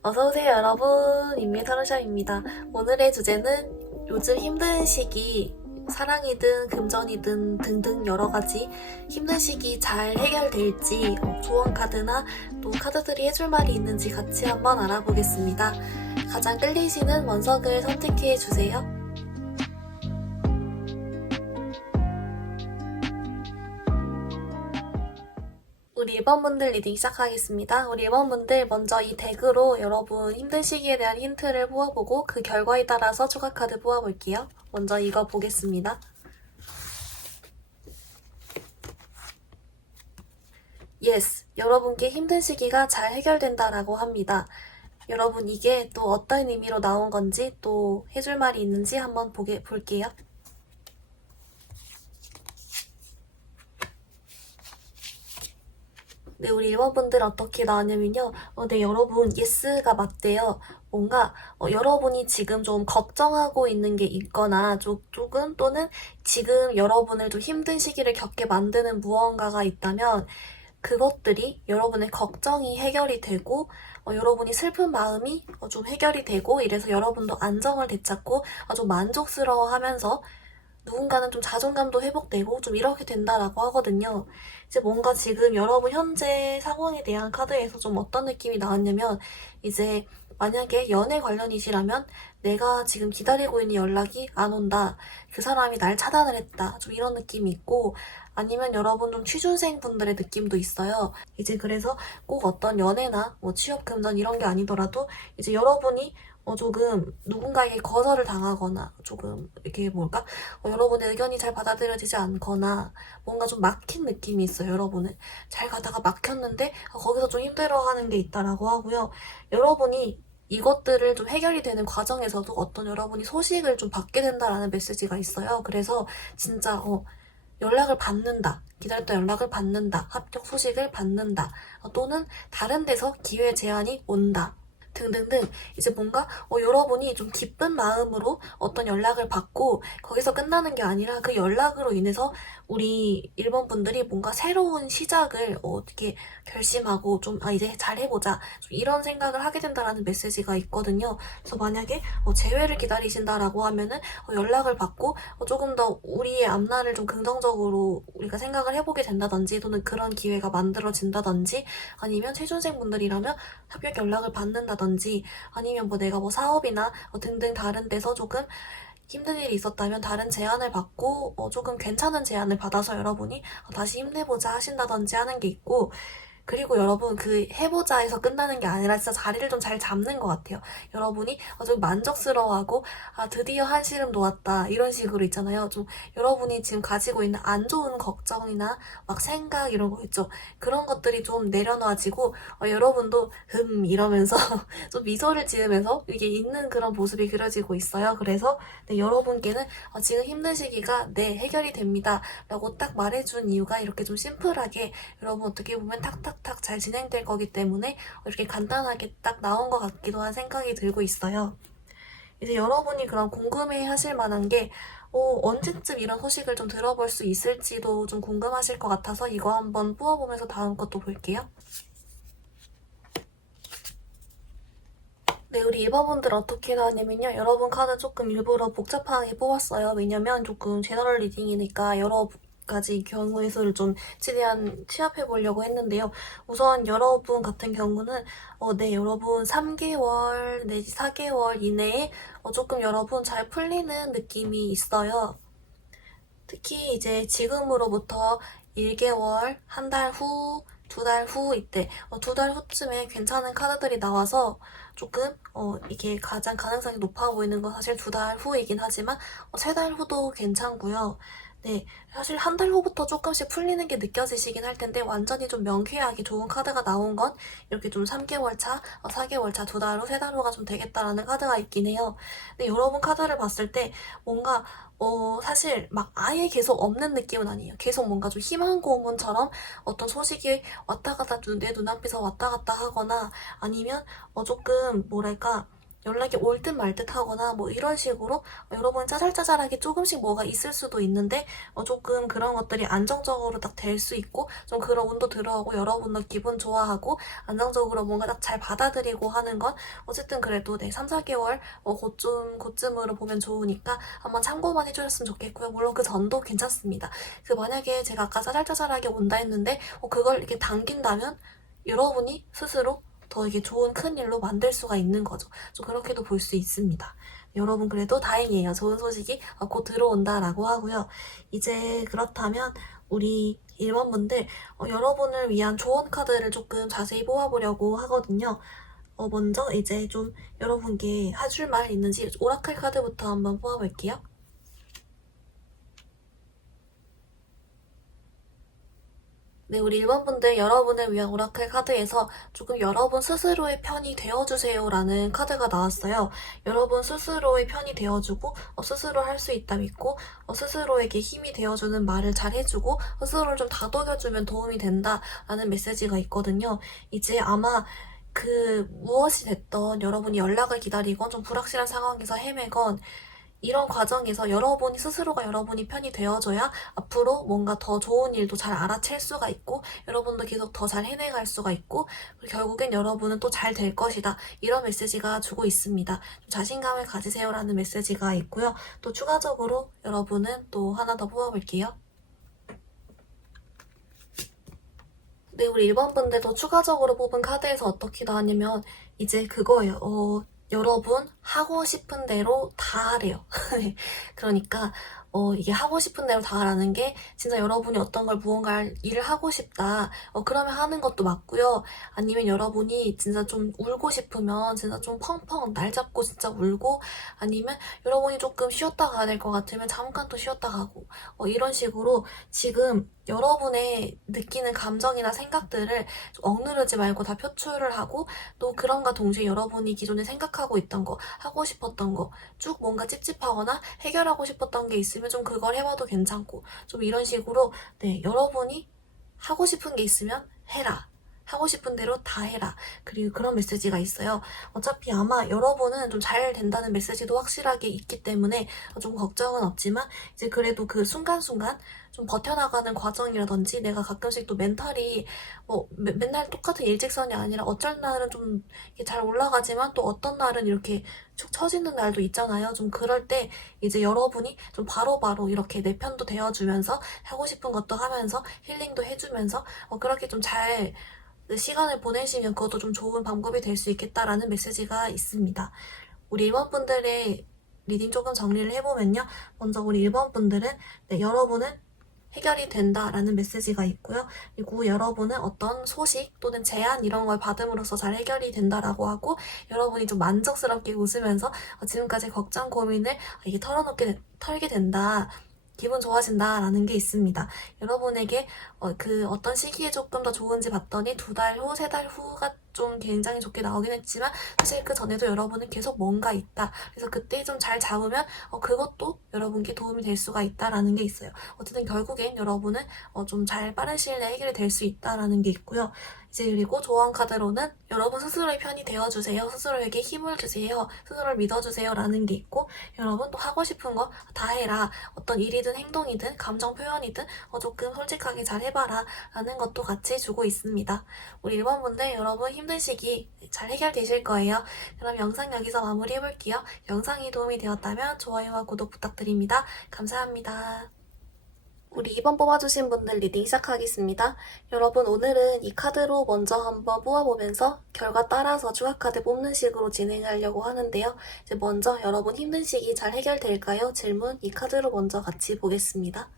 어서오세요 여러분, 인미타로샤입니다. 오늘의 주제는 요즘 힘든 시기, 사랑이든 금전이든 등등 여러가지 힘든 시기 잘 해결될지 조언 카드나 또 카드들이 해줄 말이 있는지 같이 한번 알아보겠습니다. 가장 끌리시는 원석을 선택해주세요. 우리 1번분들 리딩 시작하겠습니다. 우리 1번분들 먼저 이 덱으로 여러분 힘든 시기에 대한 힌트를 뽑아보고 그 결과에 따라서 추가 카드 뽑아볼게요. 먼저 이거 보겠습니다. Yes, 여러분께 힘든 시기가 잘 해결된다라고 합니다. 여러분 이게 또 어떤 의미로 나온 건지 또 해줄 말이 있는지 한번 볼게요. 네, 우리 1번분들 어떻게 나왔냐면요. 네, 여러분, 예스가 맞대요. 뭔가, 여러분이 지금 좀 걱정하고 있는 게 있거나, 조금, 또는 지금 여러분을 좀 힘든 시기를 겪게 만드는 무언가가 있다면, 그것들이 여러분의 걱정이 해결이 되고, 여러분이 슬픈 마음이 좀 해결이 되고, 이래서 여러분도 안정을 되찾고, 좀 만족스러워 하면서, 누군가는 좀 자존감도 회복되고 좀 이렇게 된다라고 하거든요. 이제 뭔가 지금 여러분 현재 상황에 대한 카드에서 좀 어떤 느낌이 나왔냐면 이제 만약에 연애 관련이시라면 내가 지금 기다리고 있는 연락이 안 온다. 그 사람이 날 차단을 했다. 좀 이런 느낌이 있고 아니면 여러분 좀 취준생 분들의 느낌도 있어요. 이제 그래서 꼭 어떤 연애나 뭐 취업 금전 이런 게 아니더라도 이제 여러분이 조금 누군가에게 거절을 당하거나 조금 이렇게 뭘까? 여러분의 의견이 잘 받아들여지지 않거나 뭔가 좀 막힌 느낌이 있어요. 여러분은 잘 가다가 막혔는데 거기서 좀 힘들어하는 게 있다라고 하고요. 여러분이 이것들을 좀 해결이 되는 과정에서도 어떤 여러분이 소식을 좀 받게 된다라는 메시지가 있어요. 그래서 진짜 연락을 받는다. 기다렸던 연락을 받는다. 합격 소식을 받는다. 또는 다른 데서 기회 제안이 온다. 등등등 이제 뭔가 여러분이 좀 기쁜 마음으로 어떤 연락을 받고 거기서 끝나는 게 아니라 그 연락으로 인해서 우리 일본 분들이 뭔가 새로운 시작을 어떻게 결심하고 좀 이제 잘 해보자 좀 이런 생각을 하게 된다라는 메시지가 있거든요. 그래서 만약에 재회를 기다리신다라고 하면은 연락을 받고 조금 더 우리의 앞날을 좀 긍정적으로 우리가 생각을 해보게 된다든지 또는 그런 기회가 만들어진다든지 아니면 취준생 분들이라면 합격 연락을 받는다든지 아니면 뭐 내가 뭐 사업이나 등등 다른 데서 조금 힘든 일이 있었다면 다른 제안을 받고 조금 괜찮은 제안을 받아서 여러분이 다시 힘내보자 하신다든지 하는 게 있고 그리고 여러분 그 해보자에서 끝나는 게 아니라 진짜 자리를 좀 잘 잡는 것 같아요. 여러분이 좀 만족스러워하고 드디어 한시름 놓았다 이런 식으로 있잖아요. 좀 여러분이 지금 가지고 있는 안 좋은 걱정이나 막 생각 이런 거 있죠. 그런 것들이 좀 내려놔지고 여러분도 이러면서 좀 미소를 지으면서 이게 있는 그런 모습이 그려지고 있어요. 그래서 네, 여러분께는 지금 힘든 시기가 네 해결이 됩니다 라고 딱 말해준 이유가 이렇게 좀 심플하게 여러분 어떻게 보면 탁탁탁 잘 진행될 거기 때문에 이렇게 간단하게 딱 나온 것 같기도 한 생각이 들고 있어요. 이제 여러분이 그럼 궁금해 하실 만한 게 언제쯤 이런 소식을 좀 들어볼 수 있을지도 좀 궁금하실 것 같아서 이거 한번 뽑아보면서 다음 것도 볼게요. 네, 우리 2번분들 어떻게 나왔냐면요. 여러분 카드 조금 일부러 복잡하게 뽑았어요. 왜냐면 조금 제너럴 리딩이니까 여러 가지 경우의 수를 좀 최대한 취합해 보려고 했는데요. 우선 여러분 같은 경우는 네, 여러분 3개월 내지 4개월 이내에 조금 여러분 잘 풀리는 느낌이 있어요. 특히 이제 지금으로부터 1개월, 한 달 후, 2달 후 이때 2달 후쯤에 괜찮은 카드들이 나와서 조금 이게 가장 가능성이 높아 보이는 건 사실 2달 후이긴 하지만 3달 후도 괜찮고요. 네, 사실 한 달 후부터 조금씩 풀리는 게 느껴지시긴 할 텐데 완전히 좀 명쾌하게 좋은 카드가 나온 건 이렇게 좀 3개월 차, 4개월 차, 2달 후, 3달 후가 좀 되겠다라는 카드가 있긴 해요. 근데 여러분 카드를 봤을 때 뭔가 사실 막 아예 계속 없는 느낌은 아니에요. 계속 뭔가 좀 희망 고문처럼 어떤 소식이 왔다 갔다 내 눈앞에서 왔다 갔다 하거나 아니면 조금 뭐랄까 연락이 올 듯 말 듯 하거나 뭐 이런 식으로 여러분 짜잘짜잘하게 조금씩 뭐가 있을 수도 있는데 조금 그런 것들이 안정적으로 딱 될 수 있고 좀 그런 운도 들어오고 여러분도 기분 좋아하고 안정적으로 뭔가 딱 잘 받아들이고 하는 건 어쨌든 그래도 네, 3, 4개월 그쯤으로 보면 좋으니까 한번 참고만 해주셨으면 좋겠고요. 물론 그 전도 괜찮습니다. 그 만약에 제가 아까 짜잘짜잘하게 온다 했는데 그걸 이렇게 당긴다면 여러분이 스스로 더 이게 좋은 큰 일로 만들 수가 있는 거죠. 좀 그렇게도 볼 수 있습니다. 여러분 그래도 다행이에요. 좋은 소식이 곧 들어온다라고 하고요. 이제 그렇다면 우리 1번분들 여러분을 위한 조언 카드를 조금 자세히 뽑아보려고 하거든요. 먼저 이제 좀 여러분께 해줄 말 있는지 오라클 카드부터 한번 뽑아볼게요. 네, 우리 1번분들 여러분을 위한 오라클 카드에서 조금 여러분 스스로의 편이 되어주세요 라는 카드가 나왔어요. 여러분 스스로의 편이 되어주고 스스로 할 수 있다 믿고 스스로에게 힘이 되어주는 말을 잘 해주고 스스로를 좀 다독여주면 도움이 된다 라는 메시지가 있거든요. 이제 아마 무엇이 됐던 여러분이 연락을 기다리건 좀 불확실한 상황에서 헤매건 이런 과정에서 스스로가 여러분이 편이 되어줘야 앞으로 뭔가 더 좋은 일도 잘 알아챌 수가 있고 여러분도 계속 더 잘 해내갈 수가 있고 결국엔 여러분은 또 잘 될 것이다. 이런 메시지가 주고 있습니다. 좀 자신감을 가지세요라는 메시지가 있고요. 또 추가적으로 여러분은 또 하나 더 뽑아볼게요. 네, 우리 1번분들도 추가적으로 뽑은 카드에서 어떻게 나왔냐면 이제 그거예요. 여러분 하고 싶은 대로 다 하래요. 그러니까 이게 하고 싶은 대로 다 하라는 게 진짜 여러분이 어떤 걸 무언가 일을 하고 싶다. 그러면 하는 것도 맞고요. 아니면 여러분이 진짜 좀 울고 싶으면 진짜 좀 펑펑 날 잡고 진짜 울고 아니면 여러분이 조금 쉬었다 가야 될 것 같으면 잠깐 또 쉬었다 가고 이런 식으로 지금 여러분의 느끼는 감정이나 생각들을 좀 억누르지 말고 다 표출을 하고 또 그럼과 동시에 여러분이 기존에 생각하고 있던 거, 하고 싶었던 거, 쭉 뭔가 찝찝하거나 해결하고 싶었던 게 있으면 좀 그걸 해봐도 괜찮고 좀 이런 식으로 네, 여러분이 하고 싶은 게 있으면 해라. 하고 싶은 대로 다 해라. 그리고 그런 메시지가 있어요. 어차피 아마 여러분은 좀 잘 된다는 메시지도 확실하게 있기 때문에 좀 걱정은 없지만 이제 그래도 그 순간순간 좀 버텨나가는 과정이라든지 내가 가끔씩 또 멘탈이 맨날 똑같은 일직선이 아니라 어쩔 날은 좀 잘 올라가지만 또 어떤 날은 이렇게 축 처지는 날도 있잖아요. 좀 그럴 때 이제 여러분이 좀 바로바로 이렇게 내 편도 되어주면서 하고 싶은 것도 하면서 힐링도 해주면서 그렇게 좀 잘 시간을 보내시면 그것도 좀 좋은 방법이 될 수 있겠다라는 메시지가 있습니다. 우리 1번분들의 리딩 조금 정리를 해보면요. 먼저 우리 1번분들은 네, 여러분은 해결이 된다라는 메시지가 있고요. 그리고 여러분은 어떤 소식 또는 제안 이런 걸 받음으로써 잘 해결이 된다라고 하고 여러분이 좀 만족스럽게 웃으면서 지금까지 걱정 고민을 이게 털게 된다. 기분 좋아진다라는 게 있습니다. 여러분에게 어떤 시기에 조금 더 좋은지 봤더니 2달 후, 3달 후가 좀 굉장히 좋게 나오긴 했지만 사실 그 전에도 여러분은 계속 뭔가 있다. 그래서 그때 좀 잘 잡으면 그것도 여러분께 도움이 될 수가 있다라는 게 있어요. 어쨌든 결국엔 여러분은 좀 잘 빠른 시일 내에 해결이 될 수 있다라는 게 있고요. 이제 그리고 조언 카드로는 여러분 스스로의 편이 되어주세요. 스스로에게 힘을 주세요. 스스로를 믿어주세요. 라는 게 있고 여러분 또 하고 싶은 거 다 해라. 어떤 일이든 행동이든 감정 표현이든 조금 솔직하게 잘 해봐라. 라는 것도 같이 주고 있습니다. 우리 1번분들 여러분 힘든 시기 잘 해결되실 거예요. 그럼 영상 여기서 마무리해볼게요. 영상이 도움이 되었다면 좋아요와 구독 부탁드립니다. 감사합니다. 우리 2번 뽑아주신 분들 리딩 시작하겠습니다. 여러분 오늘은 이 카드로 먼저 한번 뽑아보면서 결과 따라서 추가 카드 뽑는 식으로 진행하려고 하는데요. 이제 먼저 여러분 힘든 시기 잘 해결될까요? 질문 이 카드로 먼저 같이 보겠습니다.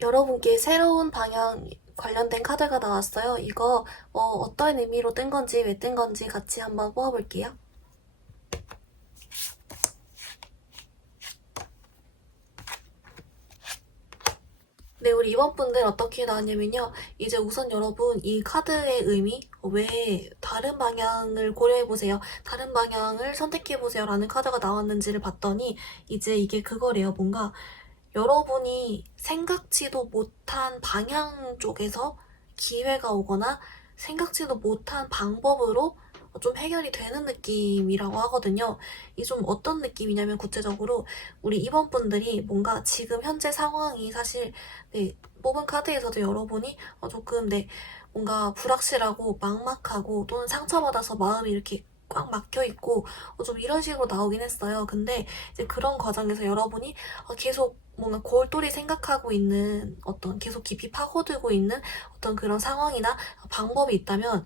여러분께 새로운 방향 관련된 카드가 나왔어요. 이거 어떤 의미로 뜬 건지 왜 뜬 건지 같이 한번 뽑아볼게요. 네, 우리 이번 분들 어떻게 나왔냐면요. 이제 우선 여러분 이 카드의 의미, 왜 다른 방향을 고려해보세요. 다른 방향을 선택해보세요. 라는 카드가 나왔는지를 봤더니 이제 이게 그거래요. 뭔가 여러분이 생각지도 못한 방향 쪽에서 기회가 오거나 생각지도 못한 방법으로 좀 해결이 되는 느낌이라고 하거든요. 이 좀 어떤 느낌이냐면 구체적으로 우리 임원분들이 뭔가 지금 현재 상황이 사실 네, 뽑은 카드에서도 여러분이 조금 뭔가 불확실하고 막막하고 또는 상처받아서 마음이 이렇게 꽉 막혀있고 좀 이런 식으로 나오긴 했어요. 근데 이제 그런 과정에서 여러분이 계속 뭔가 골똘히 생각하고 있는 계속 깊이 파고들고 있는 어떤 그런 상황이나 방법이 있다면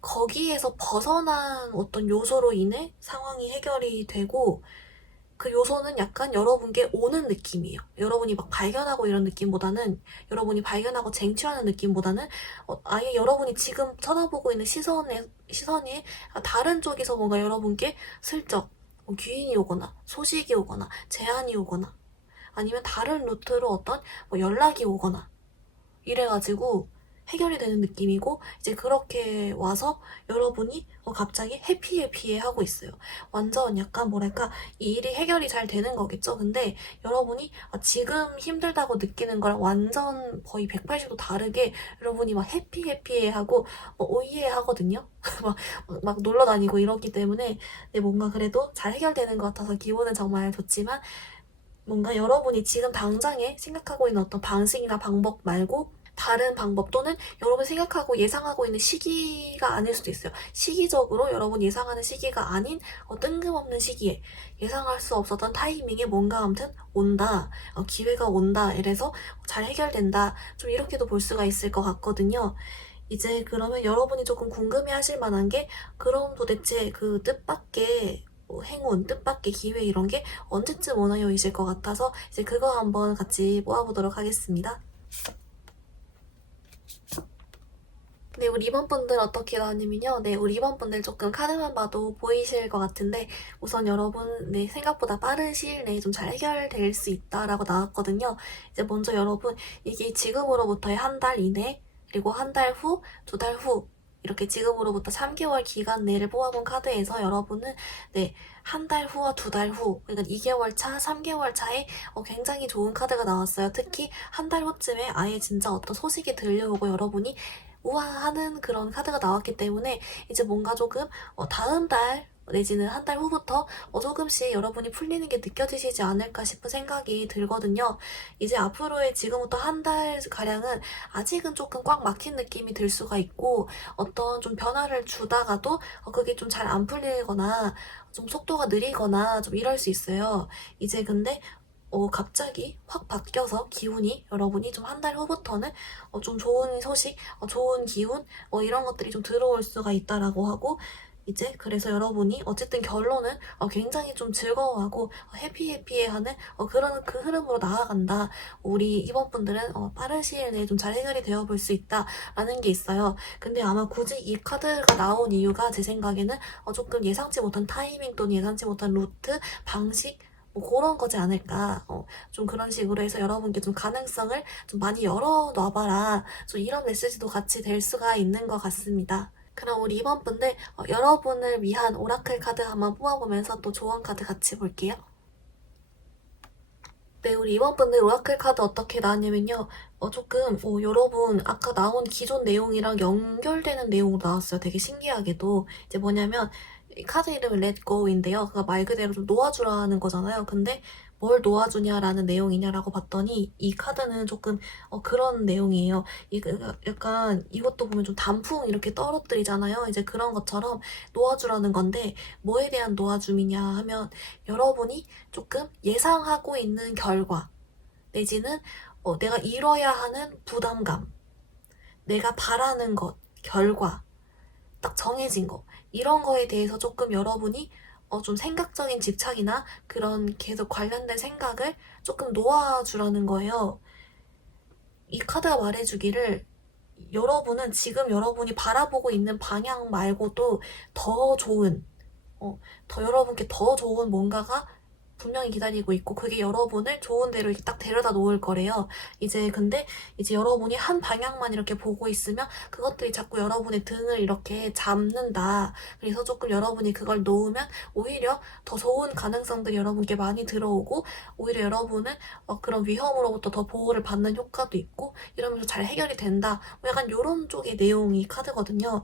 거기에서 벗어난 어떤 요소로 인해 상황이 해결이 되고 그 요소는 약간 여러분께 오는 느낌이에요. 여러분이 막 발견하고 이런 느낌보다는 여러분이 발견하고 쟁취하는 느낌보다는 아예 여러분이 지금 쳐다보고 있는 시선이 다른 쪽에서 뭔가 여러분께 슬쩍 귀인이 오거나 소식이 오거나 제안이 오거나 아니면 다른 루트로 어떤 연락이 오거나 이래가지고 해결이 되는 느낌이고 이제 그렇게 와서 여러분이 갑자기 해피해피해 하고 있어요. 완전 약간 뭐랄까 이 일이 해결이 잘 되는 거겠죠. 근데 여러분이 지금 힘들다고 느끼는 거랑 완전 거의 180도 다르게 여러분이 막 해피해피해 하고 오예 하거든요. 막 놀러 다니고 이러기 때문에 뭔가 그래도 잘 해결되는 것 같아서 기분은 정말 좋지만 뭔가 여러분이 지금 당장에 생각하고 있는 어떤 방식이나 방법 말고 다른 방법 또는 여러분이 생각하고 예상하고 있는 시기가 아닐 수도 있어요. 시기적으로 여러분이 예상하는 시기가 아닌 뜬금없는 시기에 예상할 수 없었던 타이밍에 뭔가 아무튼 온다. 기회가 온다. 이래서 잘 해결된다. 좀 이렇게도 볼 수가 있을 것 같거든요. 이제 그러면 여러분이 조금 궁금해 하실 만한 게 그럼 도대체 그 뜻밖의 행운, 뜻밖의 기회 이런 게 언제쯤 오나요이실 것 같아서 이제 그거 한번 같이 모아보도록 하겠습니다. 네, 우리 2번 분들 어떻게 나왔냐면요. 네, 우리 2번 분들 조금 카드만 봐도 보이실 것 같은데 우선 여러분 생각보다 빠른 시일 내에 좀 잘 해결될 수 있다라고 나왔거든요. 이제 먼저 여러분 이게 지금으로부터의 한 달 이내 그리고 한 달 후, 2달 후 이렇게 지금으로부터 3개월 기간 내를 뽑아본 카드에서 여러분은 한 달 후와 2달 후, 그러니까 2개월 차, 3개월 차에 굉장히 좋은 카드가 나왔어요. 특히 한 달 후쯤에 아예 진짜 어떤 소식이 들려오고 여러분이 우와 하는 그런 카드가 나왔기 때문에 이제 뭔가 조금 다음 달 내지는 한 달 후부터 조금씩 여러분이 풀리는 게 느껴지시지 않을까 싶은 생각이 들거든요. 이제 앞으로의 지금부터 한 달 가량은 아직은 조금 꽉 막힌 느낌이 들 수가 있고 어떤 좀 변화를 주다가도 그게 좀 잘 안 풀리거나 좀 속도가 느리거나 좀 이럴 수 있어요. 이제 근데 갑자기 확 바뀌어서 기운이 여러분이 좀 한 달 후부터는 좀 좋은 소식, 좋은 기운 이런 것들이 좀 들어올 수가 있다라고 하고 이제 그래서 여러분이 어쨌든 결론은 굉장히 좀 즐거워하고 해피해피해하는 그런 그 흐름으로 나아간다. 우리 이번 분들은 빠른 시일 내에 좀 잘 해결이 되어 볼 수 있다라는 게 있어요. 근데 아마 굳이 이 카드가 나온 이유가 제 생각에는 조금 예상치 못한 타이밍 또는 예상치 못한 루트, 방식 그런 거지 않을까. 좀 그런 식으로 해서 여러분께 좀 가능성을 좀 많이 열어놔봐라. 좀 이런 메시지도 같이 될 수가 있는 것 같습니다. 그럼 우리 이번 분들 여러분을 위한 오라클 카드 한번 뽑아보면서 또 조언 카드 같이 볼게요. 네, 우리 이번 분들 오라클 카드 어떻게 나왔냐면요. 조금 여러분 아까 나온 기존 내용이랑 연결되는 내용으로 나왔어요. 되게 신기하게도. 이제 뭐냐면 이 카드 이름은 Let Go인데요. 그가 말 그대로 좀 놓아주라는 거잖아요. 근데 뭘 놓아주냐라는 내용이냐라고 봤더니 이 카드는 조금 그런 내용이에요. 약간 이것도 보면 좀 단풍 이렇게 떨어뜨리잖아요. 이제 그런 것처럼 놓아주라는 건데 뭐에 대한 놓아줌이냐 하면 여러분이 조금 예상하고 있는 결과 내지는 내가 이뤄야 하는 부담감, 내가 바라는 것, 결과, 딱 정해진 거 이런 거에 대해서 조금 여러분이 좀 생각적인 집착이나 그런 계속 관련된 생각을 조금 놓아주라는 거예요. 이 카드가 말해주기를 여러분은 지금 여러분이 바라보고 있는 방향 말고도 더 좋은 더 여러분께 더 좋은 뭔가가 분명히 기다리고 있고 그게 여러분을 좋은 데로 이렇게 딱 데려다 놓을 거래요. 근데 여러분이 한 방향만 이렇게 보고 있으면 그것들이 자꾸 여러분의 등을 이렇게 잡는다. 그래서 조금 여러분이 그걸 놓으면 오히려 더 좋은 가능성들이 여러분께 많이 들어오고 오히려 여러분은 그런 위험으로부터 더 보호를 받는 효과도 있고 이러면서 잘 해결이 된다. 약간 이런 쪽의 내용이 카드거든요.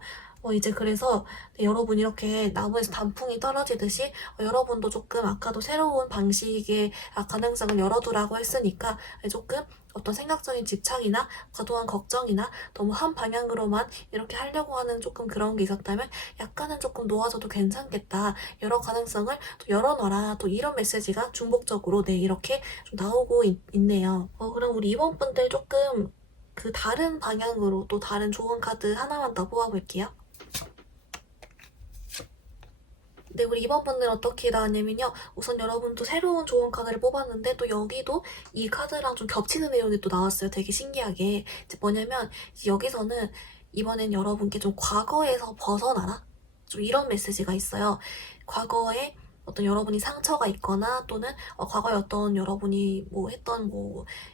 그래서 여러분 이렇게 나무에서 단풍이 떨어지듯이 여러분도 조금 아까도 새로운 방식의 가능성을 열어두라고 했으니까 조금 어떤 생각적인 집착이나 과도한 걱정이나 너무 한 방향으로만 이렇게 하려고 하는 조금 그런 게 있었다면 약간은 조금 놓아줘도 괜찮겠다. 여러 가능성을 또 열어놔라. 또 이런 메시지가 중복적으로 이렇게 좀 나오고 있네요. 그럼 우리 이번 분들 조금 그 다른 방향으로 또 다른 좋은 카드 하나만 더 뽑아볼게요. 네, 우리 이번 분들 어떻게 나왔냐면요. 우선 여러분도 새로운 좋은 카드를 뽑았는데 또 여기도 이 카드랑 좀 겹치는 내용이 또 나왔어요. 되게 신기하게. 뭐냐면 여기서는 이번엔 여러분께 좀 과거에서 벗어나라? 좀 이런 메시지가 있어요. 과거에 어떤 여러분이 상처가 있거나 또는 과거에 어떤 여러분이 했던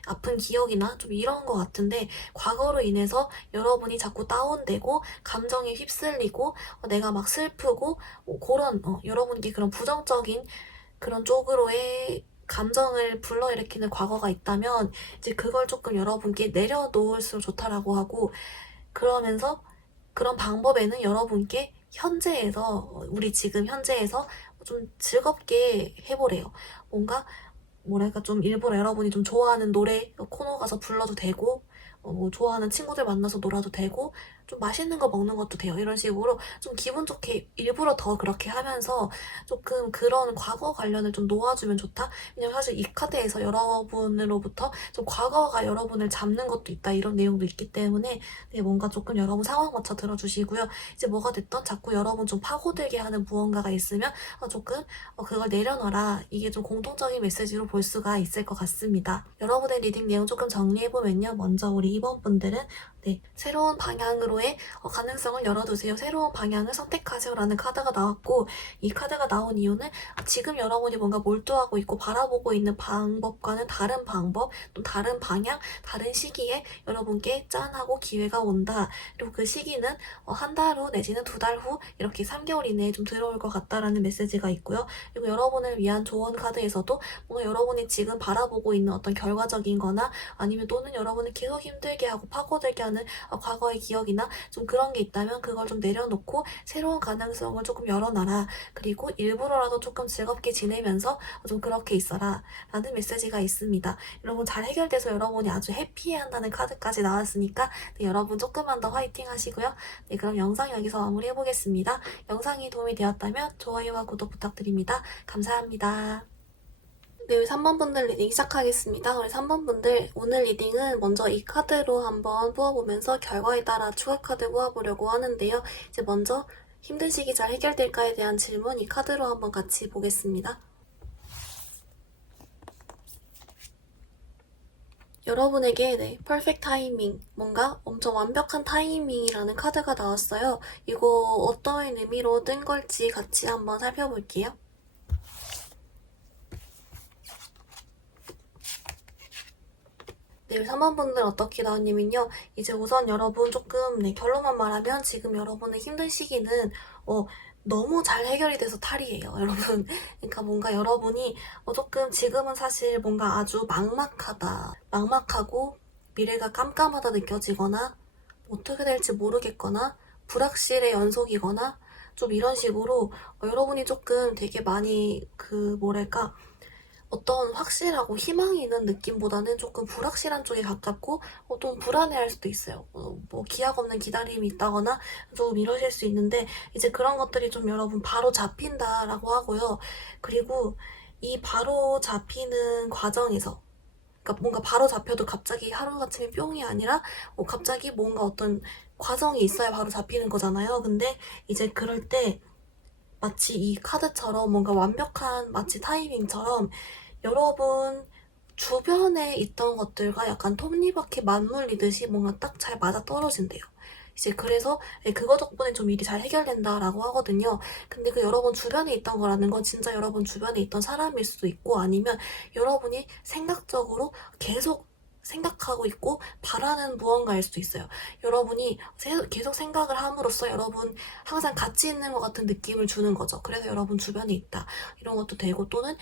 아픈 기억이나 좀 이런 것 같은데 과거로 인해서 여러분이 자꾸 다운되고 감정에 휩쓸리고 내가 막 슬프고 그런 여러분께 그런 부정적인 그런 쪽으로의 감정을 불러일으키는 과거가 있다면 그걸 조금 여러분께 내려놓을수록 좋다라고 하고 그러면서 그런 방법에는 여러분께 현재에서 우리 지금 현재에서 좀 즐겁게 해보래요. 뭔가 뭐랄까 좀 일부러 여러분이 좀 좋아하는 노래 코너 가서 불러도 되고 좋아하는 친구들 만나서 놀아도 되고 좀 맛있는 거 먹는 것도 돼요. 이런 식으로 좀 기분 좋게 일부러 더 그렇게 하면서 조금 그런 과거 관련을 좀 놓아주면 좋다. 왜냐면 사실 이 카드에서 여러분으로부터 좀 과거가 여러분을 잡는 것도 있다 이런 내용도 있기 때문에 뭔가 조금 여러분 상황 맞춰 들어주시고요. 뭐가 됐던 자꾸 여러분 좀 파고들게 하는 무언가가 있으면 조금 그걸 내려놔라. 이게 좀 공통적인 메시지로 볼 수가 있을 것 같습니다. 여러분의 리딩 내용 조금 정리해보면요. 먼저 우리 이번 분들은 새로운 방향으로의 가능성을 열어두세요. 새로운 방향을 선택하세요. 라는 카드가 나왔고 이 카드가 나온 이유는 지금 여러분이 뭔가 몰두하고 있고 바라보고 있는 방법과는 다른 방법, 또 다른 방향, 다른 시기에 여러분께 짠하고 기회가 온다. 그리고 그 시기는 한 달 후 내지는 2달 후 이렇게 3개월 이내에 좀 들어올 것 같다라는 메시지가 있고요. 그리고 여러분을 위한 조언 카드에서도 뭔가 여러분이 지금 바라보고 있는 어떤 결과적인 거나 아니면 또는 여러분을 계속 힘들게 하고 파고들게 하는 과거의 기억이나 좀 그런 게 있다면 그걸 좀 내려놓고 새로운 가능성을 조금 열어놔라. 그리고 일부러라도 조금 즐겁게 지내면서 좀 그렇게 있어라. 라는 메시지가 있습니다. 여러분 잘 해결돼서 여러분이 아주 해피해한다는 카드까지 나왔으니까 여러분 조금만 더 화이팅 하시고요. 그럼 영상 여기서 마무리해보겠습니다. 영상이 도움이 되었다면 좋아요와 구독 부탁드립니다. 감사합니다. 네, 우리 3번 분들 리딩 시작하겠습니다. 우리 3번 분들 오늘 리딩은 먼저 이 카드로 한번 뽑아보면서 결과에 따라 추가 카드 뽑아보려고 하는데요. 먼저 힘든 시기 잘 해결될까에 대한 질문 이 카드로 한번 같이 보겠습니다. 여러분에게 퍼펙트 타이밍, 뭔가 엄청 완벽한 타이밍이라는 카드가 나왔어요. 이거 어떤 의미로 뜬 걸지 같이 한번 살펴볼게요. 네, 3번 분들 어떻게 나왔냐면요. 우선 여러분 조금 결론만 말하면 지금 여러분의 힘든 시기는 너무 잘 해결이 돼서 탈이에요, 여러분. 그러니까 뭔가 여러분이 조금 지금은 사실 뭔가 아주 막막하다. 막막하고 미래가 깜깜하다 느껴지거나 어떻게 될지 모르겠거나 불확실의 연속이거나 좀 이런 식으로 여러분이 조금 되게 많이 뭐랄까 어떤 확실하고 희망이 있는 느낌보다는 조금 불확실한 쪽에 가깝고 좀 불안해할 수도 있어요. 기약 없는 기다림이 있다거나 좀 이러실 수 있는데 그런 것들이 좀 여러분 바로 잡힌다라고 하고요. 그리고 이 바로 잡히는 과정에서 그러니까 뭔가 바로 잡혀도 갑자기 하루아침에 뿅이 아니라 갑자기 뭔가 어떤 과정이 있어야 바로 잡히는 거잖아요. 근데 그럴 때 마치 이 카드처럼 뭔가 완벽한 마치 타이밍처럼 여러분 주변에 있던 것들과 약간 톱니바퀴 맞물리듯이 뭔가 딱 잘 맞아 떨어진대요. 이제 그래서 그거 덕분에 좀 일이 잘 해결된다라고 하거든요. 근데 그 여러분 주변에 있던 거라는 건 진짜 여러분 주변에 있던 사람일 수도 있고 아니면 여러분이 생각적으로 계속 생각하고 있고 바라는 무언가일 수도 있어요. 여러분이 계속 생각을 함으로써 여러분 항상 같이 있는 것 같은 느낌을 주는 거죠. 그래서 여러분 주변에 있다. 이런 것도 되고 또는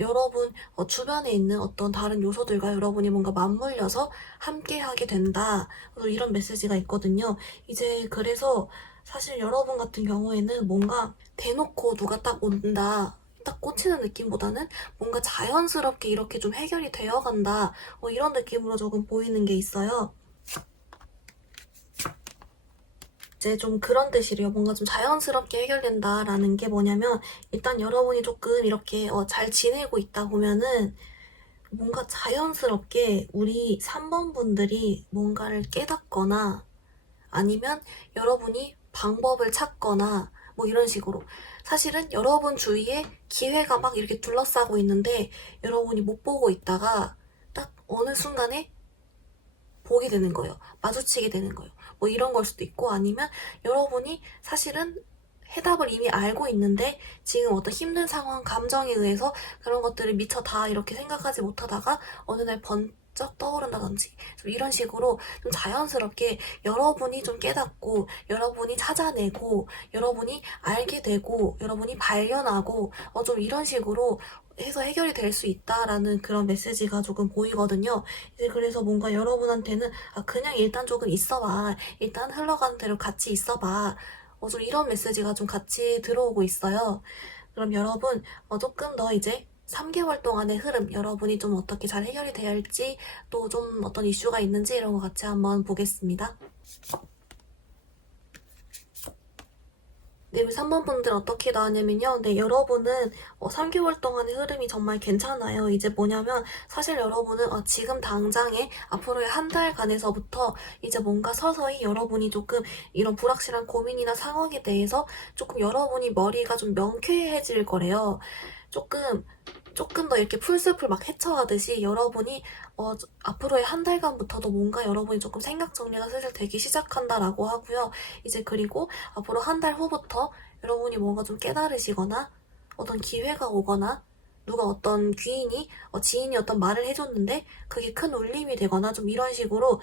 여러분 주변에 있는 어떤 다른 요소들과 여러분이 뭔가 맞물려서 함께 하게 된다. 이런 메시지가 있거든요. 이제 그래서 사실 여러분 같은 경우에는 뭔가 대놓고 누가 딱 온다. 딱 꽂히는 느낌보다는 뭔가 자연스럽게 이렇게 좀 해결이 되어 간다. 이런 느낌으로 조금 보이는 게 있어요. 이제 좀 그런 뜻이래요. 뭔가 좀 자연스럽게 해결된다라는 게 뭐냐면 일단 여러분이 조금 이렇게 잘 지내고 있다 보면은 뭔가 자연스럽게 우리 3번 분들이 뭔가를 깨닫거나 아니면 여러분이 방법을 찾거나 뭐 이런 식으로 사실은 여러분 주위에 기회가 막 이렇게 둘러싸고 있는데 여러분이 못 보고 있다가 딱 어느 순간에 보게 되는 거예요. 마주치게 되는 거예요. 뭐 이런 걸 수도 있고 아니면 여러분이 사실은 해답을 이미 알고 있는데 지금 어떤 힘든 상황, 감정에 의해서 그런 것들을 미처 다 이렇게 생각하지 못하다가 어느 날 번쩍 떠오른다든지 좀 이런 식으로 좀 자연스럽게 여러분이 좀 깨닫고 여러분이 찾아내고 여러분이 알게 되고 여러분이 발견하고 좀 이런 식으로 해서 해결이 될 수 있다라는 그런 메시지가 조금 보이거든요. 이제 그래서 뭔가 여러분한테는 그냥 일단 조금 있어봐. 일단 흘러가는 대로 같이 있어봐. 좀 이런 메시지가 좀 같이 들어오고 있어요. 그럼 여러분 조금 더 이제 3개월 동안의 흐름 여러분이 좀 어떻게 잘 해결이 돼야 할지 또 좀 어떤 이슈가 있는지 이런 거 같이 한번 보겠습니다. 네, 우리 3번 분들 어떻게 나왔냐면요. 네, 여러분은 3개월 동안의 흐름이 정말 괜찮아요. 이제 뭐냐면 사실 여러분은 지금 당장에 앞으로의 한 달간에서부터 이제 뭔가 서서히 여러분이 조금 이런 불확실한 고민이나 상황에 대해서 조금 여러분이 머리가 좀 명쾌해질 거래요. 조금 더 이렇게 풀숲을 막 헤쳐가듯이 여러분이 앞으로의 한 달간부터도 뭔가 여러분이 조금 생각 정리가 슬슬 되기 시작한다라고 하고요. 이제 그리고 앞으로 한 달 후부터 여러분이 뭔가 좀 깨달으시거나 어떤 기회가 오거나 누가 어떤 귀인이 지인이 어떤 말을 해줬는데 그게 큰 울림이 되거나 좀 이런 식으로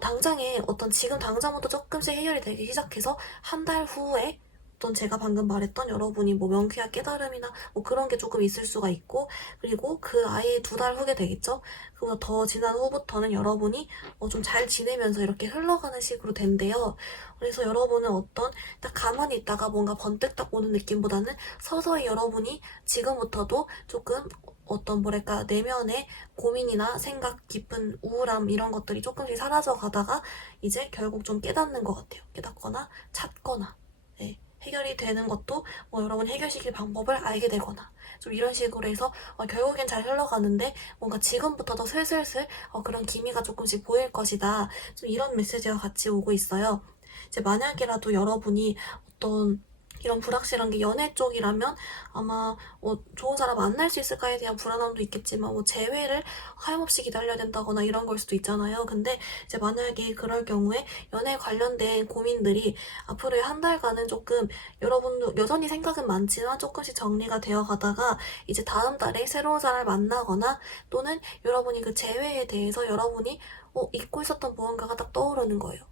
당장에 어떤 지금 당장부터 조금씩 해결이 되기 시작해서 한 달 후에 어떤 제가 방금 말했던 여러분이 뭐 명쾌한 깨달음이나 뭐 그런 게 조금 있을 수가 있고 그리고 그 아예 2달 후게 되겠죠. 그보다 더 지난 후부터는 여러분이 좀 잘 지내면서 이렇게 흘러가는 식으로 된대요. 그래서 여러분은 어떤 딱 가만히 있다가 뭔가 번뜩 딱 오는 느낌보다는 서서히 여러분이 지금부터도 조금 어떤 뭐랄까 내면의 고민이나 생각 깊은 우울함 이런 것들이 조금씩 사라져 가다가 이제 결국 좀 깨닫는 것 같아요. 깨닫거나 찾거나 네. 해결이 되는 것도 뭐 여러분 해결시킬 방법을 알게 되거나 좀 이런 식으로 해서 결국엔 잘 흘러가는데 뭔가 지금부터도 슬슬슬 그런 기미가 조금씩 보일 것이다. 좀 이런 메시지가 같이 오고 있어요. 이제 만약이라도 여러분이 어떤 이런 불확실한 게 연애 쪽이라면 아마 좋은 사람 만날 수 있을까에 대한 불안함도 있겠지만 재회를 하염없이 기다려야 된다거나 이런 걸 수도 있잖아요. 근데 이제 만약에 그럴 경우에 연애 관련된 고민들이 앞으로의 한 달간은 조금 여러분도 여전히 생각은 많지만 조금씩 정리가 되어 가다가 이제 다음 달에 새로운 사람을 만나거나 또는 여러분이 그 재회에 대해서 여러분이 잊고 있었던 무언가가 딱 떠오르는 거예요.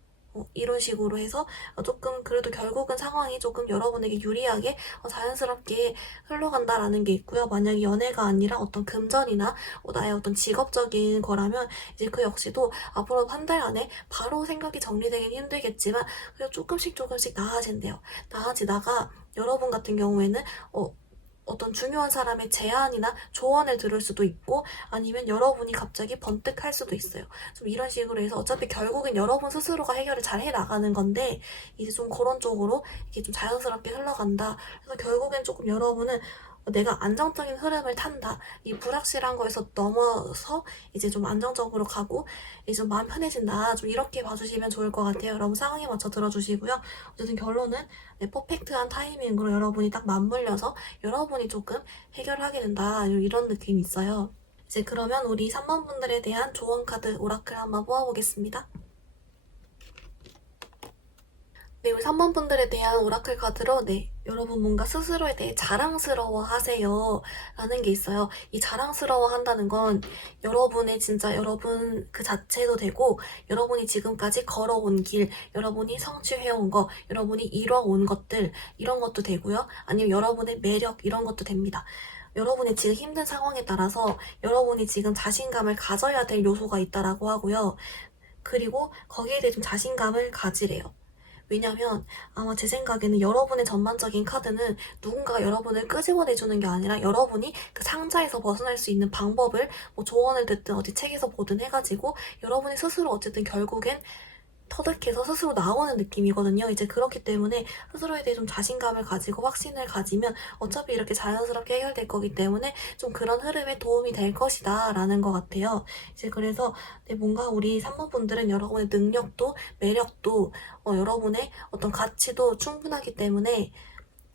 이런 식으로 해서 조금 그래도 결국은 상황이 조금 여러분에게 유리하게 자연스럽게 흘러간다라는 게 있고요. 만약에 연애가 아니라 어떤 금전이나 나의 어떤 직업적인 거라면 이제 그 역시도 앞으로 한 달 안에 바로 생각이 정리되긴 힘들겠지만 그래도 조금씩 나아진대요. 나아지다가 여러분 같은 경우에는 어떤 중요한 사람의 제안이나 조언을 들을 수도 있고 아니면 여러분이 갑자기 번뜩할 수도 있어요. 좀 이런 식으로 해서 어차피 결국엔 여러분 스스로가 해결을 잘 해나가는 건데 이제 좀 그런 쪽으로 이게 좀 자연스럽게 흘러간다. 그래서 결국엔 조금 여러분은 내가 안정적인 흐름을 탄다. 이 불확실한 거에서 넘어서 이제 좀 안정적으로 가고 이제 좀 마음 편해진다. 좀 이렇게 봐주시면 좋을 것 같아요. 여러분 상황에 맞춰 들어주시고요. 어쨌든 결론은 퍼펙트한 타이밍으로 여러분이 딱 맞물려서 여러분이 조금 해결하게 된다. 이런 느낌이 있어요. 이제 그러면 우리 3번 분들에 대한 조언 카드 오라클 한번 뽑아보겠습니다. 네, 우리 3번 분들에 대한 오라클 카드로 여러분 뭔가 스스로에 대해 자랑스러워 하세요 라는 게 있어요. 이 자랑스러워 한다는 건 여러분의 진짜 여러분 그 자체도 되고 여러분이 지금까지 걸어온 길, 여러분이 성취해온 거, 여러분이 이뤄온 것들 이런 것도 되고요. 아니면 여러분의 매력 이런 것도 됩니다. 여러분의 지금 힘든 상황에 따라서 여러분이 지금 자신감을 가져야 될 요소가 있다라고 하고요. 그리고 거기에 대해 좀 자신감을 가지래요. 왜냐면 아마 제 생각에는 여러분의 전반적인 카드는 누군가가 여러분을 끄집어내주는 게 아니라 여러분이 그 상자에서 벗어날 수 있는 방법을 뭐 조언을 듣든 어디 책에서 보든 해가지고 여러분이 스스로 어쨌든 결국엔 터득해서 스스로 나오는 느낌이거든요. 이제 그렇기 때문에 스스로에 대해 좀 자신감을 가지고 확신을 가지면 어차피 이렇게 자연스럽게 해결될 거기 때문에 좀 그런 흐름에 도움이 될 것이다 라는 것 같아요. 이제 그래서 뭔가 우리 3번 분들은 여러분의 능력도 매력도 여러분의 어떤 가치도 충분하기 때문에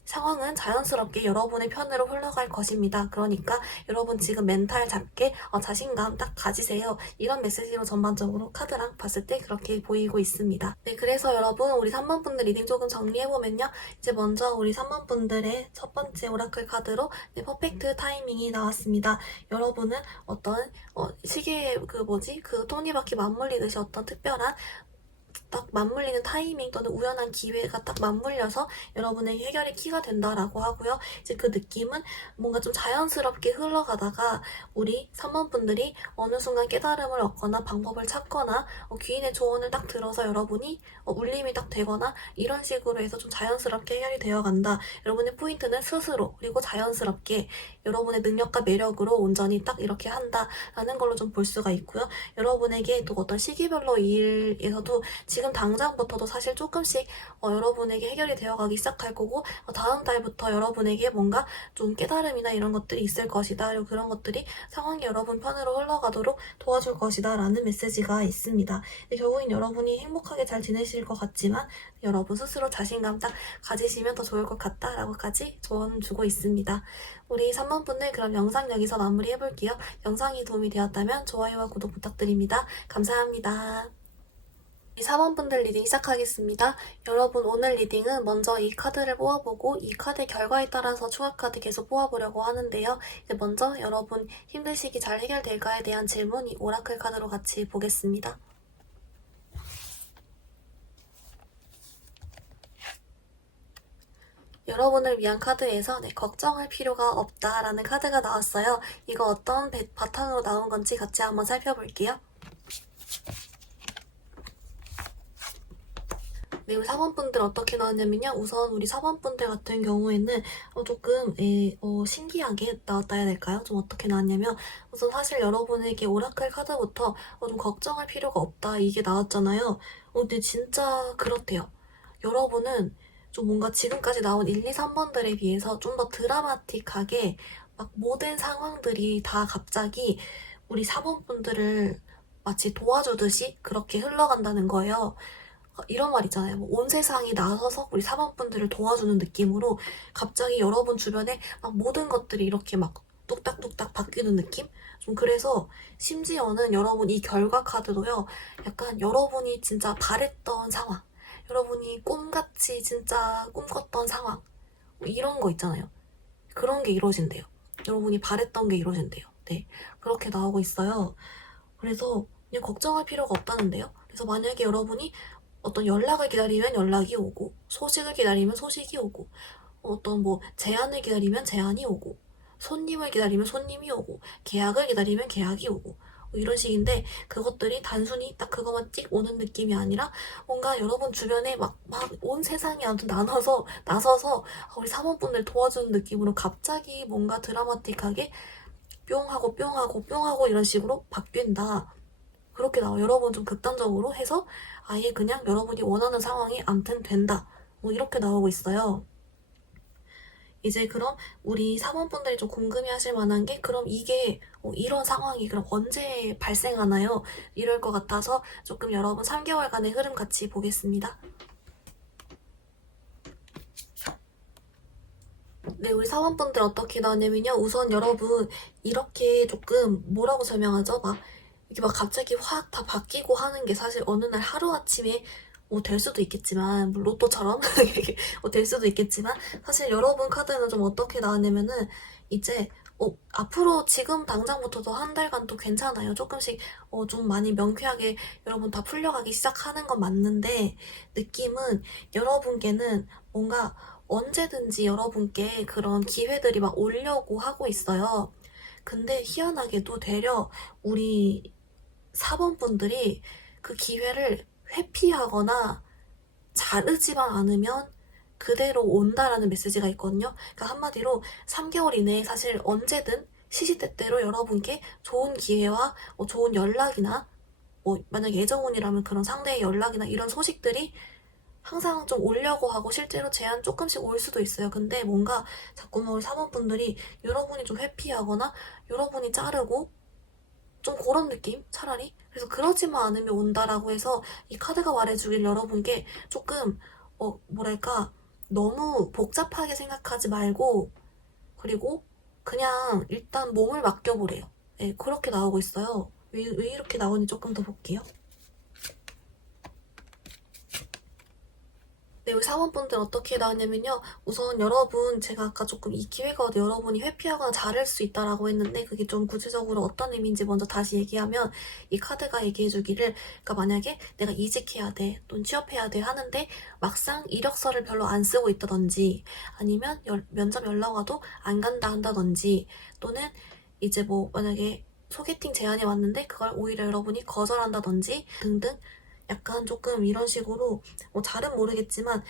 상황은 자연스럽게 여러분의 편으로 흘러갈 것입니다. 그러니까 여러분 지금 멘탈 잡게 자신감 딱 가지세요. 이런 메시지로 전반적으로 카드랑 봤을 때 그렇게 보이고 있습니다. 네, 그래서 여러분 우리 3번 분들 리딩 조금 정리해보면요. 이제 먼저 우리 3번 분들의 첫 번째 오라클 카드로 퍼펙트 타이밍이 나왔습니다. 여러분은 어떤 시계의 그 톱니바퀴 맞물리듯이 어떤 특별한 딱 맞물리는 타이밍 또는 우연한 기회가 딱 맞물려서 여러분의 해결의 키가 된다라고 하고요. 이제 그 느낌은 뭔가 좀 자연스럽게 흘러가다가 우리 3번 분들이 어느 순간 깨달음을 얻거나 방법을 찾거나 귀인의 조언을 딱 들어서 여러분이 울림이 딱 되거나 이런 식으로 해서 좀 자연스럽게 해결이 되어간다. 여러분의 포인트는 스스로 그리고 자연스럽게 여러분의 능력과 매력으로 온전히 딱 이렇게 한다라는 걸로 좀 볼 수가 있고요. 여러분에게 또 어떤 시기별로 일에서도 지금 당장부터도 사실 조금씩 여러분에게 해결이 되어가기 시작할 거고 다음 달부터 여러분에게 뭔가 좀 깨달음이나 이런 것들이 있을 것이다. 그리고 그런 것들이 상황이 여러분 편으로 흘러가도록 도와줄 것이다 라는 메시지가 있습니다. 결국엔 여러분이 행복하게 잘 지내실 것 같지만 여러분 스스로 자신감 딱 가지시면 더 좋을 것 같다라고까지 조언 주고 있습니다. 우리 3번 분들 그럼 영상 여기서 마무리해볼게요. 영상이 도움이 되었다면 좋아요와 구독 부탁드립니다. 감사합니다. 4번 분들 리딩 시작하겠습니다. 여러분 오늘 리딩은 먼저 이 카드를 뽑아보고 이 카드 결과에 따라서 추가 카드 계속 뽑아보려고 하는데요. 이제 먼저 여러분 힘든 시기 잘 해결될까에 대한 질문 이 오라클 카드로 같이 보겠습니다. 여러분을 위한 카드에서 걱정할 필요가 없다라는 카드가 나왔어요. 이거 어떤 바탕으로 나온 건지 같이 한번 살펴볼게요. 네, 우리 4번 분들 어떻게 나왔냐면요. 우선 우리 4번 분들 같은 경우에는 조금 신기하게 나왔다 해야 될까요? 좀 어떻게 나왔냐면 우선 사실 여러분에게 오라클 카드부터 좀 걱정할 필요가 없다 이게 나왔잖아요. 근데 진짜 그렇대요. 여러분은 좀 뭔가 지금까지 나온 1, 2, 3번들에 비해서 좀 더 드라마틱하게 막 모든 상황들이 다 갑자기 우리 4번 분들을 마치 도와주듯이 그렇게 흘러간다는 거예요. 이런 말 있잖아요. 온 세상이 나서서 우리 4번 분들을 도와주는 느낌으로 갑자기 여러분 주변에 막 모든 것들이 이렇게 막 뚝딱뚝딱 바뀌는 느낌? 좀 그래서 심지어는 여러분 이 결과 카드도요. 약간 여러분이 진짜 바랬던 상황, 여러분이 꿈같이 진짜 꿈꿨던 상황 뭐 이런 거 있잖아요. 그런 게 이루어진대요. 여러분이 바랬던 게 이루어진대요. 네, 그렇게 나오고 있어요. 그래서 그냥 걱정할 필요가 없다는데요. 그래서 만약에 여러분이 어떤 연락을 기다리면 연락이 오고 소식을 기다리면 소식이 오고 어떤 뭐 제안을 기다리면 제안이 오고 손님을 기다리면 손님이 오고 계약을 기다리면 계약이 오고 뭐 이런 식인데 그것들이 단순히 딱 그것만 찍 오는 느낌이 아니라 뭔가 여러분 주변에 막 온 세상이 아무튼 나서서 우리 사모분들 도와주는 느낌으로 갑자기 뭔가 드라마틱하게 뿅하고 뿅하고 뿅하고 이런 식으로 바뀐다. 그렇게 나와요. 여러분 좀 극단적으로 해서 아예 그냥 여러분이 원하는 상황이 암튼 된다. 뭐 이렇게 나오고 있어요. 이제 그럼 우리 사모분들이 좀 궁금해하실 만한 게 그럼 이게 이런 상황이 그럼 언제 발생하나요? 이럴 것 같아서 조금 여러분 3개월간의 흐름 같이 보겠습니다. 네, 우리 사원분들 어떻게 나왔냐면요. 우선 여러분 이렇게 조금 뭐라고 설명하죠? 이게 막 갑자기 확 다 바뀌고 하는 게 사실 어느 날 하루아침에 될 수도 있겠지만, 뭐 로또처럼 될 수도 있겠지만, 사실 여러분 카드는 좀 어떻게 나왔냐면은, 이제 앞으로 지금 당장부터도 한 달간 또 괜찮아요. 조금씩 좀 많이 명쾌하게 여러분 다 풀려가기 시작하는 건 맞는데, 느낌은 여러분께는 뭔가 언제든지 여러분께 그런 기회들이 막 오려고 하고 있어요. 근데 희한하게도 되려 우리 4번 분들이 그 기회를 회피하거나 자르지만 않으면 그대로 온다라는 메시지가 있거든요. 그러니까 한마디로 3개월 이내에 사실 언제든 시시때때로 여러분께 좋은 기회와 좋은 연락이나 만약에 예정운이라면 그런 상대의 연락이나 이런 소식들이 항상 좀 오려고 하고 실제로 제한 조금씩 올 수도 있어요. 근데 뭔가 자꾸만 우리 사모분들이 여러분이 좀 회피하거나 여러분이 자르고 좀 그런 느낌? 차라리? 그래서 그러지만 않으면 온다라고 해서 이 카드가 말해주길 여러분께 조금 뭐랄까 너무 복잡하게 생각하지 말고 그리고 그냥 일단 몸을 맡겨보래요. 네, 그렇게 나오고 있어요. 왜 이렇게 나오는지 조금 더 볼게요. 네, 우리 사원분들 어떻게 나왔냐면요. 우선 여러분, 제가 아까 조금 이 기회가 여러분이 회피하거나 자를 수 있다라고 했는데 그게 좀 구체적으로 어떤 의미인지 먼저 다시 얘기하면 이 카드가 얘기해주기를 그러니까 만약에 내가 이직해야 돼, 또는 취업해야 돼 하는데 막상 이력서를 별로 안 쓰고 있다든지 아니면 면접 연락 와도 안 간다 한다든지 또는 이제 만약에 소개팅 제안이 왔는데 그걸 오히려 여러분이 거절한다든지 등등 약간 조금 이런 식으로 잘은 모르겠지만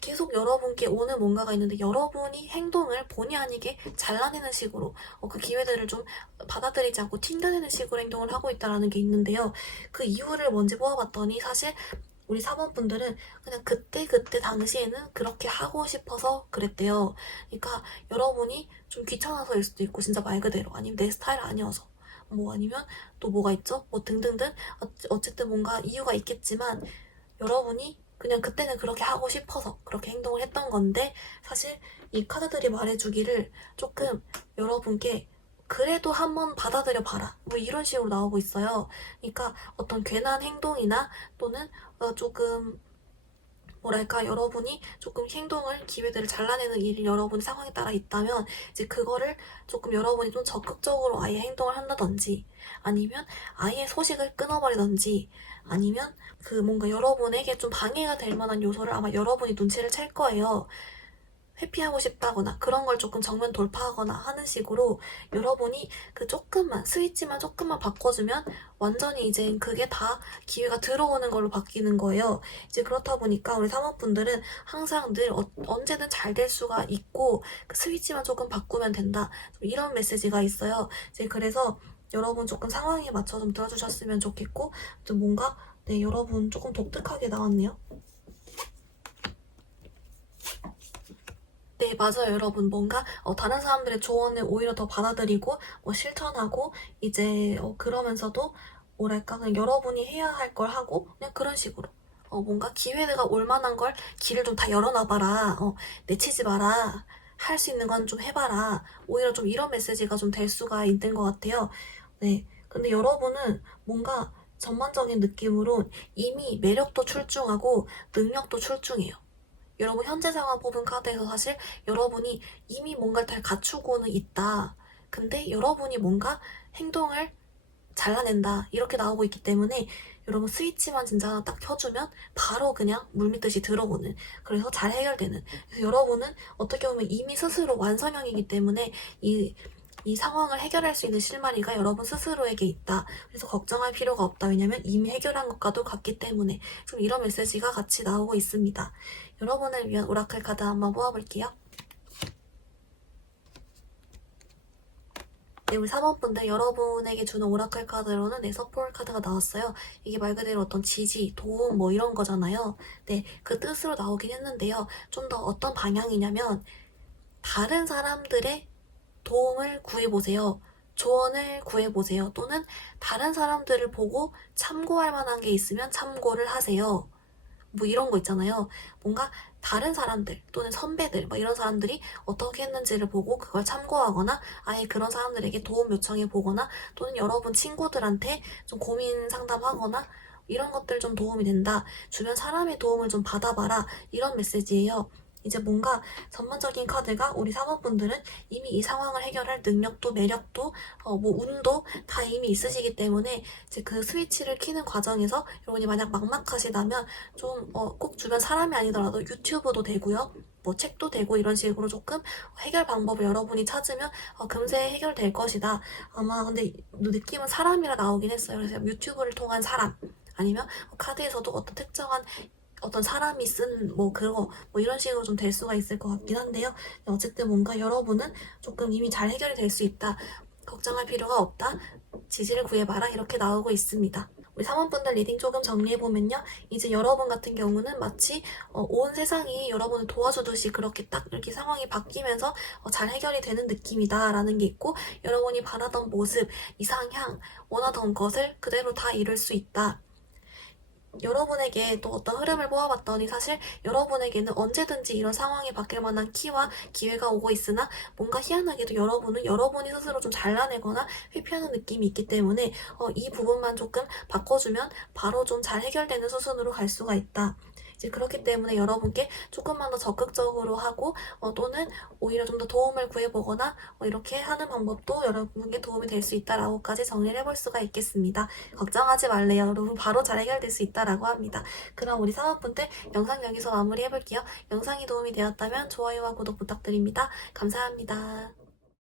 계속 여러분께 오는 뭔가가 있는데 여러분이 행동을 본의 아니게 잘라내는 식으로 그 기회들을 좀 받아들이지 않고 튕겨내는 식으로 행동을 하고 있다는 게 있는데요. 그 이유를 뭔지 뽑아봤더니 사실 우리 사모분들은 그냥 그때 당시에는 그렇게 하고 싶어서 그랬대요. 그러니까 여러분이 좀 귀찮아서일 수도 있고 진짜 말 그대로 아니면 내 스타일 아니어서 아니면 또 뭐가 있죠? 등등등 어쨌든 뭔가 이유가 있겠지만 여러분이 그냥 그때는 그렇게 하고 싶어서 그렇게 행동을 했던 건데 사실 이 카드들이 말해주기를 조금 여러분께 그래도 한번 받아들여 봐라 이런 식으로 나오고 있어요. 그러니까 어떤 괜한 행동이나 또는 조금 뭐랄까 여러분이 조금 행동을 기회들을 잘라내는 일이 여러분 상황에 따라 있다면 이제 그거를 조금 여러분이 좀 적극적으로 아예 행동을 한다든지 아니면 아예 소식을 끊어버리든지 아니면 그 뭔가 여러분에게 좀 방해가 될 만한 요소를 아마 여러분이 눈치를 챌 거예요. 회피하고 싶다거나 그런 걸 조금 정면 돌파하거나 하는 식으로 여러분이 그 조금만 스위치만 조금만 바꿔주면 완전히 이제 그게 다 기회가 들어오는 걸로 바뀌는 거예요. 이제 그렇다 보니까 우리 사모분들은 항상 늘 언제든 잘 될 수가 있고 그 스위치만 조금 바꾸면 된다. 이런 메시지가 있어요. 이제 그래서 여러분 조금 상황에 맞춰 좀 들어주셨으면 좋겠고 좀 뭔가 네 여러분 조금 독특하게 나왔네요. 네, 맞아요, 여러분. 뭔가, 다른 사람들의 조언을 오히려 더 받아들이고, 실천하고, 이제, 그러면서도, 뭐랄까, 그냥 여러분이 해야 할 걸 하고, 그냥 그런 식으로. 뭔가 기회가 올 만한 걸 길을 좀 다 열어놔봐라. 내치지 마라. 할 수 있는 건 좀 해봐라. 오히려 좀 이런 메시지가 좀 될 수가 있는 것 같아요. 네. 근데 여러분은 뭔가 전반적인 느낌으로 이미 매력도 출중하고, 능력도 출중해요. 여러분 현재 상황 뽑은 카드에서 사실 여러분이 이미 뭔가를 잘 갖추고는 있다. 근데 여러분이 뭔가 행동을 잘라낸다. 이렇게 나오고 있기 때문에 여러분 스위치만 진짜 하나 딱 켜주면 바로 그냥 물밀듯이 들어오는 그래서 잘 해결되는 그래서 여러분은 어떻게 보면 이미 스스로 완성형이기 때문에 이 상황을 해결할 수 있는 실마리가 여러분 스스로에게 있다. 그래서 걱정할 필요가 없다. 왜냐면 이미 해결한 것과도 같기 때문에 좀 이런 메시지가 같이 나오고 있습니다. 여러분을 위한 오라클 카드 한번 뽑아볼게요. 네, 우리 3번분들 여러분에게 주는 오라클 카드로는 네, 서포트 카드가 나왔어요. 이게 말 그대로 어떤 지지, 도움 이런 거잖아요. 네, 그 뜻으로 나오긴 했는데요. 좀 더 어떤 방향이냐면 다른 사람들의 도움을 구해보세요. 조언을 구해보세요. 또는 다른 사람들을 보고 참고할 만한 게 있으면 참고를 하세요. 이런 거 있잖아요. 뭔가 다른 사람들 또는 선배들 이런 사람들이 어떻게 했는지를 보고 그걸 참고하거나 아예 그런 사람들에게 도움 요청해 보거나 또는 여러분 친구들한테 좀 고민 상담하거나 이런 것들 좀 도움이 된다. 주변 사람의 도움을 좀 받아봐라. 이런 메시지예요. 이제 뭔가 전반적인 카드가 우리 사모분들은 이미 이 상황을 해결할 능력도 매력도 뭐 운도 다 이미 있으시기 때문에 이제 그 스위치를 키는 과정에서 여러분이 만약 막막하시다면 좀 꼭 주변 사람이 아니더라도 유튜브도 되고요. 뭐 책도 되고 이런 식으로 조금 해결 방법을 여러분이 찾으면 금세 해결될 것이다. 아마 근데 느낌은 사람이라 나오긴 했어요. 그래서 유튜브를 통한 사람 아니면 카드에서도 어떤 특정한 어떤 사람이 쓴 뭐 그거 뭐 이런 식으로 좀 될 수가 있을 것 같긴 한데요. 어쨌든 뭔가 여러분은 조금 이미 잘 해결이 될 수 있다. 걱정할 필요가 없다. 지지를 구해봐라. 이렇게 나오고 있습니다. 우리 사모분들 리딩 조금 정리해보면요. 이제 여러분 같은 경우는 마치 온 세상이 여러분을 도와주듯이 그렇게 딱 이렇게 상황이 바뀌면서 잘 해결이 되는 느낌이다 라는 게 있고, 여러분이 바라던 모습, 이상향, 원하던 것을 그대로 다 이룰 수 있다. 여러분에게 또 어떤 흐름을 보아봤더니 사실 여러분에게는 언제든지 이런 상황이 바뀔 만한 키와 기회가 오고 있으나 뭔가 희한하게도 여러분은 여러분이 스스로 좀 잘라내거나 회피하는 느낌이 있기 때문에 이 부분만 조금 바꿔주면 바로 좀 잘 해결되는 수순으로 갈 수가 있다. 이제 그렇기 때문에 여러분께 조금만 더 적극적으로 하고 또는 오히려 좀 더 도움을 구해보거나 이렇게 하는 방법도 여러분께 도움이 될 수 있다라고까지 정리를 해볼 수가 있겠습니다. 걱정하지 말래요. 여러분 바로 잘 해결될 수 있다라고 합니다. 그럼 우리 사모분들 영상 여기서 마무리해볼게요. 영상이 도움이 되었다면 좋아요와 구독 부탁드립니다. 감사합니다.